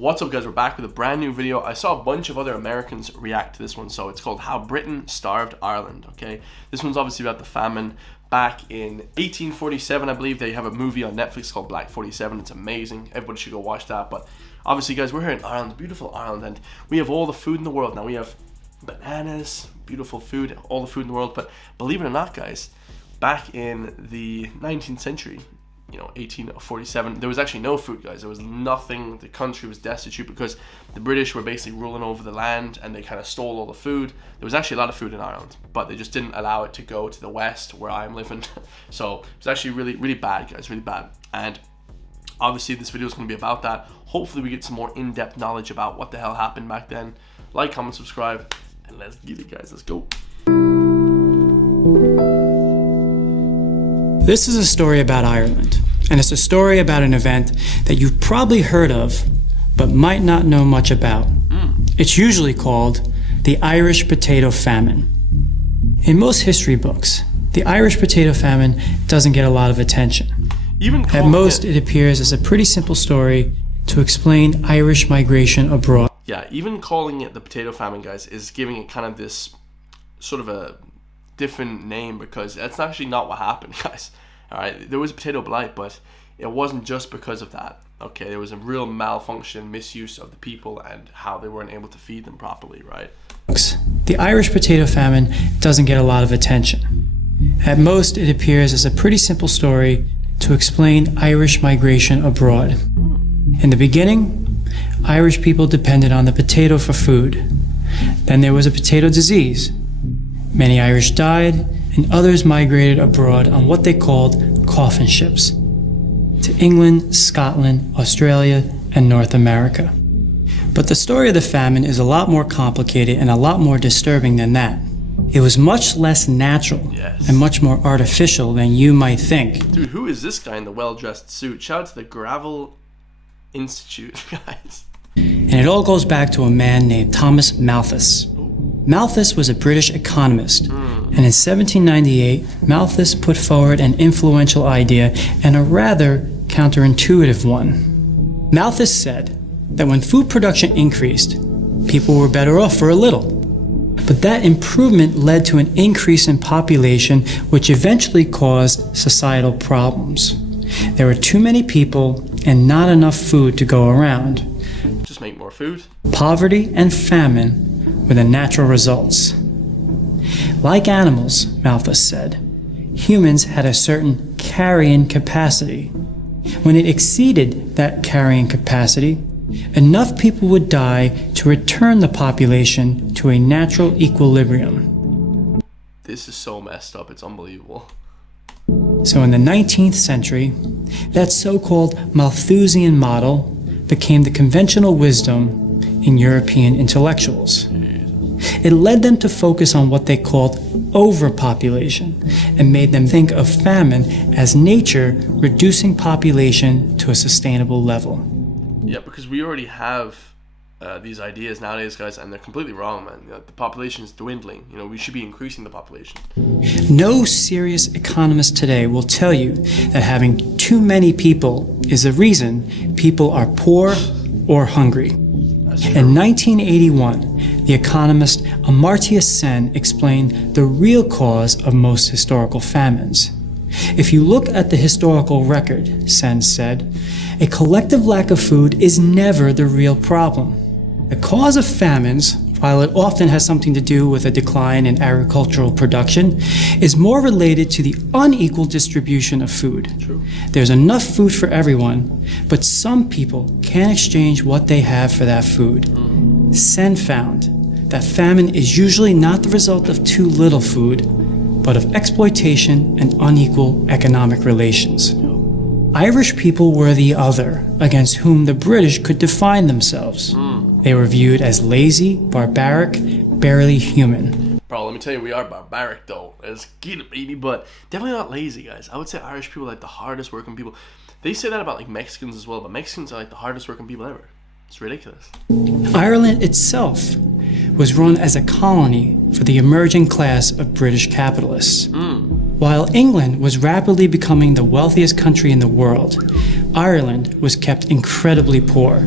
What's up guys, we're back with a brand new video. I saw a bunch of other Americans react to this one, so it's called How Britain Starved Ireland, okay? This one's obviously about the famine back in 1847, I believe. They have a movie on Netflix called Black 47. It's amazing. Everybody should go watch that. But obviously guys, we're here in Ireland, beautiful Ireland, and we have all the food in the world. Now we have bananas, beautiful food, all the food in the world. But believe it or not guys, back in the 19th century, 1847, there was actually no food, guys. There was nothing. The country was destitute because the British were basically ruling over the land and they kind of stole all the food. There was actually a lot of food in Ireland, but they just didn't allow it to go to the west where I'm living. So it was actually really bad, guys, really bad. And obviously this video is going to be about that. Hopefully we get some more in-depth knowledge about what the hell happened back then. Like, comment, subscribe, and let's get it, guys. Let's go. This is a story about Ireland, and it's a story about an event that you've probably heard of, but might not know much about. It's usually called the Irish Potato Famine. In most history books, the Irish Potato Famine doesn't get a lot of attention. At most, it appears as a pretty simple story to explain Irish migration abroad. Yeah, even calling it the Potato Famine, guys, is giving it kind of this sort of a different name, because that's actually not what happened, guys. All right, there was a potato blight, but it wasn't just because of that. Okay, there was a real malfunction, misuse of the people, and how they weren't able to feed them properly, right? The Irish Potato Famine doesn't get a lot of attention. At most, it appears as a pretty simple story to explain Irish migration abroad. In the beginning, Irish people depended on the potato for food. Then there was a potato disease. Many Irish died, and others migrated abroad on what they called coffin ships to England, Scotland, Australia, and North America. But the story of the famine is a lot more complicated and a lot more disturbing than that. It was much less natural and much more artificial than you might think. Dude, who is this guy in the well-dressed suit? Shout out to the Gravel Institute, guys. And it all goes back to a man named Thomas Malthus. Malthus was a British economist, and in 1798, Malthus put forward an influential idea and a rather counterintuitive one. Malthus said that when food production increased, people were better off for a little. But that improvement led to an increase in population, which eventually caused societal problems. There were too many people and not enough food to go around. Just make more food. Poverty and famine were the natural results. Like animals, Malthus said, humans had a certain carrying capacity. When it exceeded that carrying capacity, enough people would die to return the population to a natural equilibrium. This is so messed up, it's unbelievable. So in the 19th century, that so-called Malthusian model became the conventional wisdom in European intellectuals. It led them to focus on what they called overpopulation and made them think of famine as nature reducing population to a sustainable level. Yeah, because we already have these ideas nowadays, guys, and they're completely wrong, man. The population is dwindling. We should be increasing the population. No serious economist today will tell you that having too many people is the reason people are poor or hungry. In 1981, the economist Amartya Sen explained the real cause of most historical famines. If you look at the historical record, Sen said, a collective lack of food is never the real problem. The cause of famines, while it often has something to do with a decline in agricultural production, is more related to the unequal distribution of food. True. There's enough food for everyone, but some people can't exchange what they have for that food. Sen found that famine is usually not the result of too little food, but of exploitation and unequal economic relations. Irish people were the other, against whom the British could define themselves. They were viewed as lazy, barbaric, barely human. Bro, let me tell you, we are barbaric though. Let's get it, baby, but definitely not lazy, guys. I would say Irish people are like the hardest working people. They say that about like Mexicans as well, but Mexicans are like the hardest working people ever. It's ridiculous. Ireland itself was run as a colony for the emerging class of British capitalists. While England was rapidly becoming the wealthiest country in the world, Ireland was kept incredibly poor.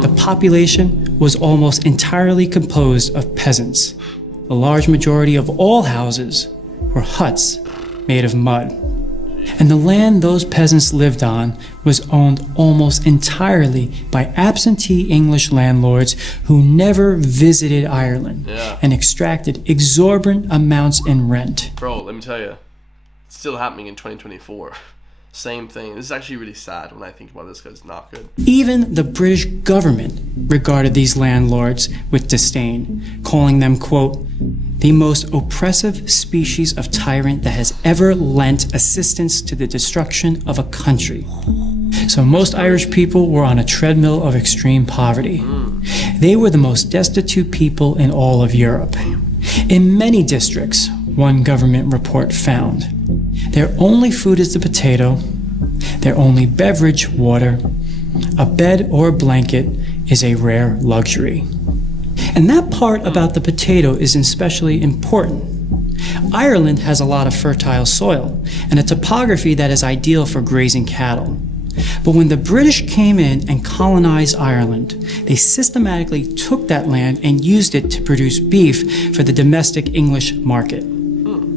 The population was almost entirely composed of peasants. A large majority of all houses were huts made of mud. And the land those peasants lived on was owned almost entirely by absentee English landlords who never visited Ireland and extracted exorbitant amounts in rent. Bro, let me tell you, it's still happening in 2024. Same thing. This is actually really sad when I think about this, because it's not good. Even the British government regarded these landlords with disdain, calling them, quote, the most oppressive species of tyrant that has ever lent assistance to the destruction of a country. So most Irish people were on a treadmill of extreme poverty. They were the most destitute people in all of Europe. In many districts, one government report found, their only food is the potato, their only beverage, water, a bed or a blanket is a rare luxury. And that part about the potato is especially important. Ireland has a lot of fertile soil and a topography that is ideal for grazing cattle. But when the British came in and colonized Ireland, they systematically took that land and used it to produce beef for the domestic English market.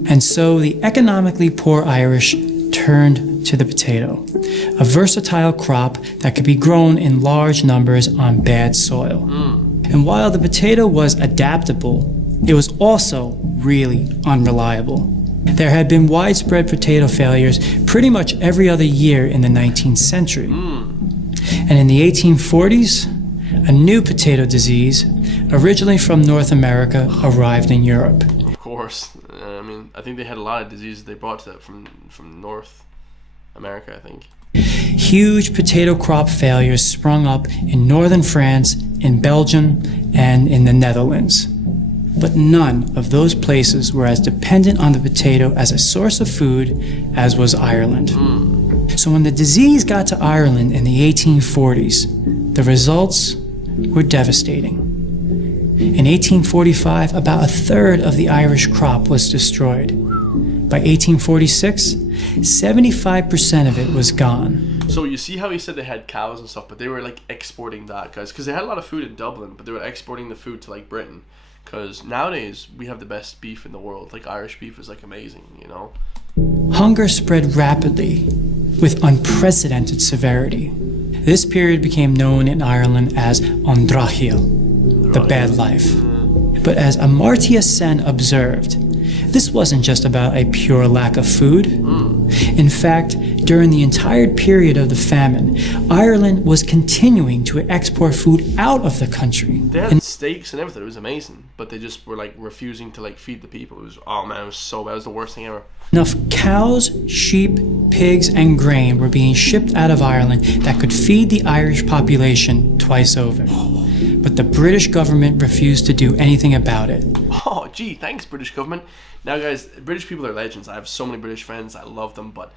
And so the economically poor Irish turned to the potato, a versatile crop that could be grown in large numbers on bad soil. And while the potato was adaptable, it was also really unreliable. There had been widespread potato failures pretty much every other year in the 19th century. And in the 1840s, a new potato disease, originally from North America, arrived in Europe. Of course. I mean, I think they had a lot of diseases they brought to from North America, I think. Huge potato crop failures sprung up in northern France, in Belgium, and in the Netherlands. But none of those places were as dependent on the potato as a source of food as was Ireland. So when the disease got to Ireland in the 1840s, the results were devastating. In 1845, about a third of the Irish crop was destroyed. By 1846, 75% of it was gone. So you see how he said they had cows and stuff, but they were like exporting that, guys, because they had a lot of food in Dublin, but they were exporting the food to like Britain. Because nowadays we have the best beef in the world. Like Irish beef is like amazing, you know. Hunger spread rapidly with unprecedented severity. This period became known in Ireland as Andrachil, the bad life. But as Amartya Sen observed, this wasn't just about a pure lack of food. In fact, during the entire period of the famine, Ireland was continuing to export food out of the country. They had steaks and everything. It was amazing, but they just were like refusing to like feed the people. It was, oh man, it was so bad. It was the worst thing ever. Enough cows, sheep, pigs, and grain were being shipped out of Ireland that could feed the Irish population twice over. But the British government refused to do anything about it. Oh, gee, thanks, British government. Now, guys, British people are legends. I have so many British friends. I love them, but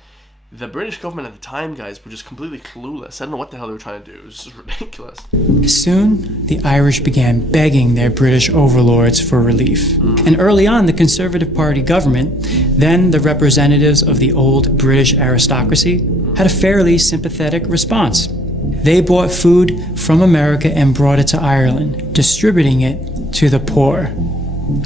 the British government at the time, guys, were just completely clueless. I don't know what the hell they were trying to do. It was just ridiculous. Soon, the Irish began begging their British overlords for relief. And early on, the Conservative Party government, then the representatives of the old British aristocracy, had a fairly sympathetic response. They bought food from America and brought it to Ireland, distributing it to the poor.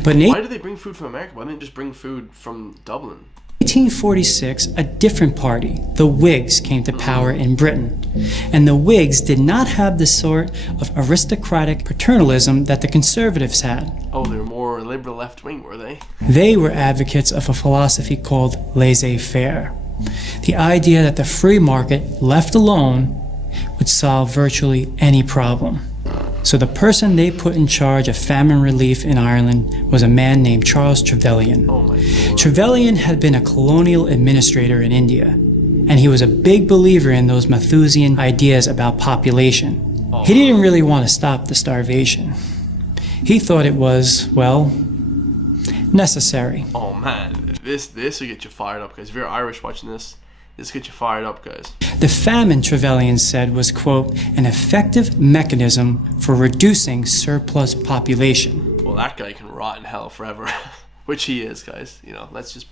But why did they bring food from America? Why didn't they just bring food from Dublin? In 1846, a different party, the Whigs, came to power in Britain. And the Whigs did not have the sort of aristocratic paternalism that the Conservatives had. Oh, they were more liberal left-wing, were they? They were advocates of a philosophy called laissez-faire. The idea that the free market, left alone, would solve virtually any problem. So the person they put in charge of famine relief in Ireland was a man named Charles Trevelyan. Oh my God. Trevelyan had been a colonial administrator in India, and he was a big believer in those Malthusian ideas about population. He didn't really want to stop the starvation. He thought it was, well, necessary. Oh man, this will get you fired up, guys. If you're Irish watching this gets you fired up, guys. The famine, Trevelyan said, was, quote, an effective mechanism for reducing surplus population. Well, that guy can rot in hell forever, which he is, guys. You know, let's just...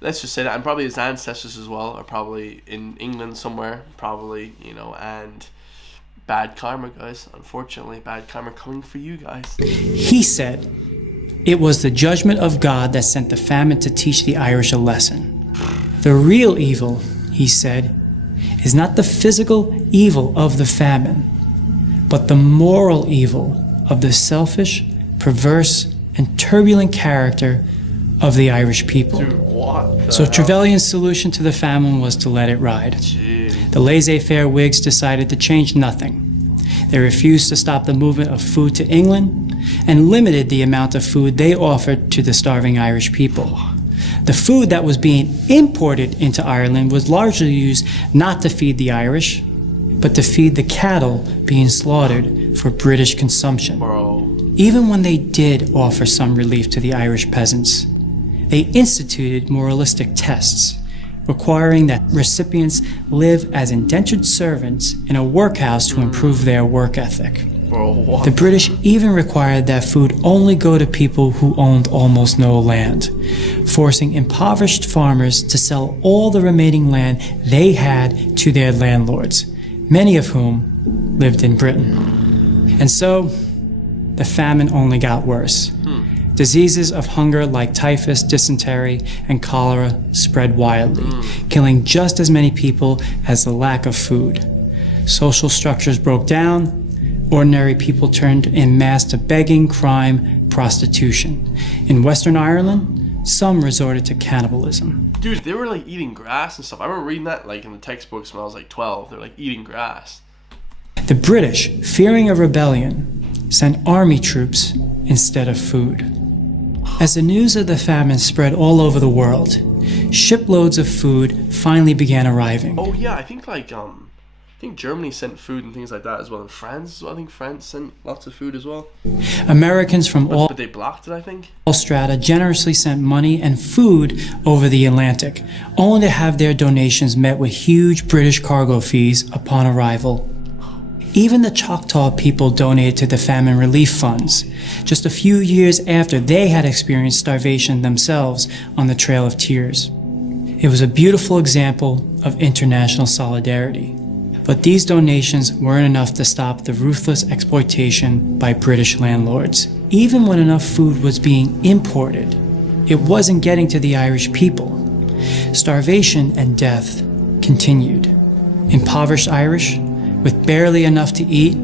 let's just say that, and probably his ancestors as well are probably in England somewhere, probably, and bad karma, guys. Unfortunately, bad karma coming for you guys. He said, "It was the judgment of God that sent the famine to teach the Irish a lesson. The real evil," he said, "is not the physical evil of the famine, but the moral evil of the selfish, perverse, and turbulent character of the Irish people." Dude, what the So hell? Trevelyan's solution to the famine was to let it ride. Jeez. The laissez-faire Whigs decided to change nothing. They refused to stop the movement of food to England and limited the amount of food they offered to the starving Irish people. The food that was being imported into Ireland was largely used not to feed the Irish, but to feed the cattle being slaughtered for British consumption. Bro. Even when they did offer some relief to the Irish peasants, they instituted moralistic tests, requiring that recipients live as indentured servants in a workhouse to improve their work ethic. Bro, what? The British even required that food only go to people who owned almost no land, forcing impoverished farmers to sell all the remaining land they had to their landlords, many of whom lived in Britain. And so, the famine only got worse. Diseases of hunger like typhus, dysentery, and cholera spread wildly, killing just as many people as the lack of food. Social structures broke down. Ordinary people turned en masse to begging, crime, prostitution. In Western Ireland, some resorted to cannibalism. Dude, they were like eating grass and stuff. I remember reading that like in the textbooks when I was like 12. They're like eating grass. The British, fearing a rebellion, sent army troops instead of food. As the news of the famine spread all over the world, shiploads of food finally began arriving. Oh yeah, I think Germany sent food and things like that as well. And France, I think France sent lots of food as well. Americans from all But they blocked it, I think. strata generously sent money and food over the Atlantic, only to have their donations met with huge British cargo fees upon arrival. Even the Choctaw people donated to the famine relief funds, just a few years after they had experienced starvation themselves on the Trail of Tears. It was a beautiful example of international solidarity. But these donations weren't enough to stop the ruthless exploitation by British landlords. Even when enough food was being imported, it wasn't getting to the Irish people. Starvation and death continued. Impoverished Irish, with barely enough to eat,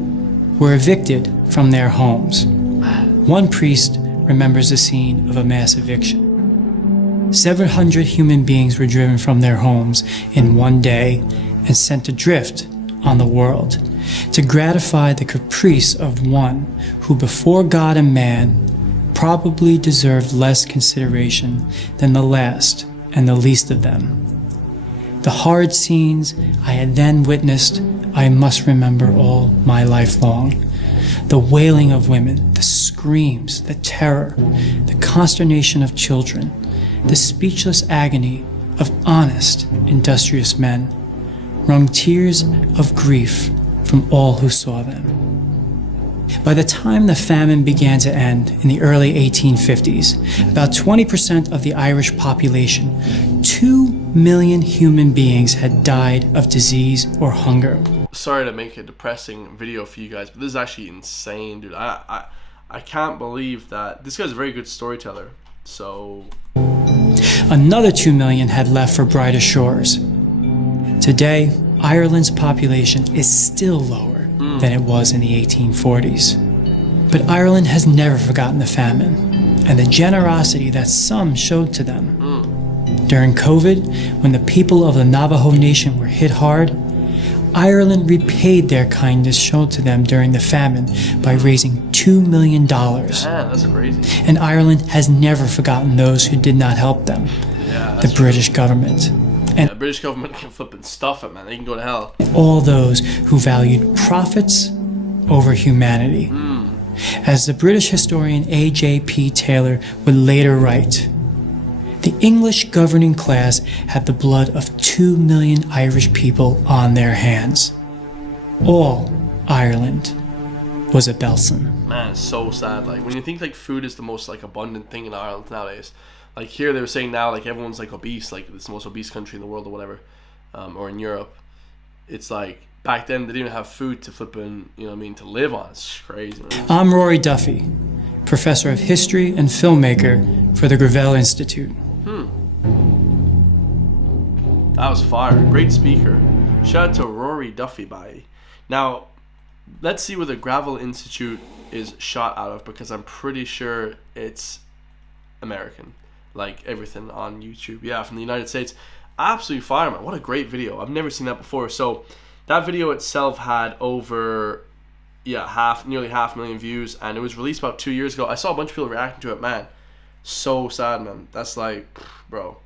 were evicted from their homes. One priest remembers the scene of a mass eviction. 700 human beings were driven from their homes in one day and sent adrift on the world to gratify the caprice of one who before God and man probably deserved less consideration than the last and the least of them. The hard scenes I had then witnessed I must remember all my life long. The wailing of women, the screams, the terror, the consternation of children, the speechless agony of honest, industrious men, wrung tears of grief from all who saw them. By the time the famine began to end in the early 1850s, about 20% of the Irish population, 2 million human beings had died of disease or hunger. Sorry to make a depressing video for you guys, but this is actually insane, dude. I can't believe that. This guy's a very good storyteller. So Another 2 million had left for brighter shores. Today, Ireland's population is still lower than it was in the 1840s. But Ireland has never forgotten the famine and the generosity that some showed to them. During COVID, when the people of the Navajo Nation were hit hard, Ireland repaid their kindness shown to them during the famine by raising $2 million. man, that's crazy. And Ireland has never forgotten those who did not help them, Yeah, the British government. And the British government can flip and stuff it, man. They can go to hell. all those who valued profits over humanity. As the British historian A.J.P. Taylor would later write, the English governing class had the blood of 2 million Irish people on their hands. All Ireland was a Belsen. Man, it's so sad. Like when you think like food is the most like abundant thing in Ireland nowadays, Like here they were saying now, like everyone's like obese, like it's the most obese country in the world or whatever, or in Europe. It's like back then they didn't even have food to flipping, you know what I mean, to live on. It's crazy, man. I'm Rory Duffy, professor of history and filmmaker for the Gravel Institute. That was fire. Great speaker. Shout out to Rory Duffy, bye. Now, let's see where the Gravel Institute is shot out of, because I'm pretty sure it's American. Like everything on YouTube. Yeah, from the United States. Absolutely fire, man. What a great video. I've never seen that before. So that video itself had over nearly 500,000 views, and it was released about 2 years ago. I saw a bunch of people reacting to it, man. So sad, man. That's like, bro,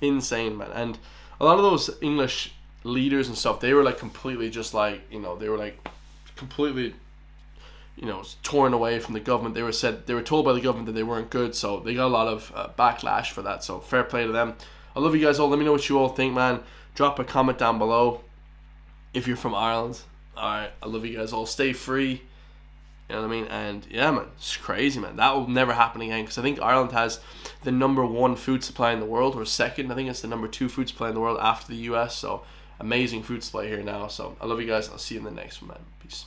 insane, man. And a lot of those English leaders and stuff, they were like completely just like, you know, they were like completely, you know, torn away from the government. They were told by the government that they weren't good, so they got a lot of backlash for that. So fair play to them. I love you guys all. Let me know what you all think, man. Drop a comment down below if you're from Ireland. Alright, I love you guys all. Stay free. You know what I mean? And yeah, man, it's crazy, man. That will never happen again, because I think Ireland has the #1 food supply in the world, or second. I think it's the #2 food supply in the world after the US. So amazing food supply here now. So I love you guys. I'll see you in the next one, man. Peace.